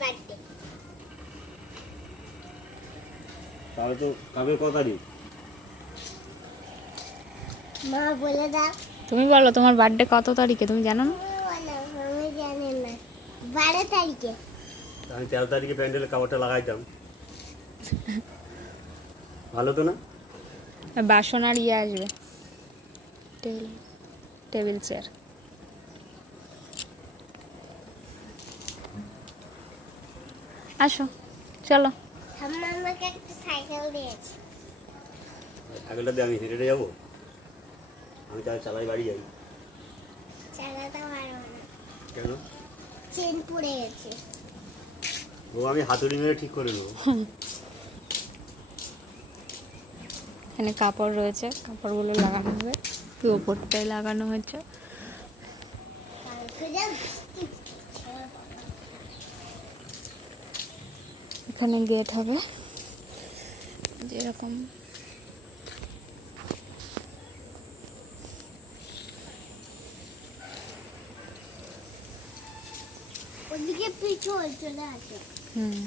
Birthday. তাহলে তো কালকে কত তারিখ? মা বলে দাও। তুমি বলো তোমার বার্থডে কত তারিখে, তুমি জানো না? তুমি বলো, আমি জানি না। 12 তারিখে। আমি 13 তারিখে প্যান্ডেলের কাপড়টা লাগাইতাম, ভালো তো না? বাসন আর ইয়ে আসবে, টেবিল চেয়ার। আসো চলো। ঠাম্মা আমাকে একটা সাইকেল দিয়েছে। সাইকেলটা দিয়ে আমি হেঁটে হেঁটে যাবো? আমি তাহলে চালাই বাড়ি যাই। চালাতে পারবো না, কেন? চেন পড়ে গেছে। ও আমি হাতুড়ি মেরে ঠিক করে নেবো। এখানে কাপড় রয়েছে, কাপড়গুলো লাগানো হবে, একটু ওপরটাই লাগানো হয়েছে। কালকে যাও। এখানে গেট হবে যেরকম। ওদিকে পিছু চলে আসে। হুম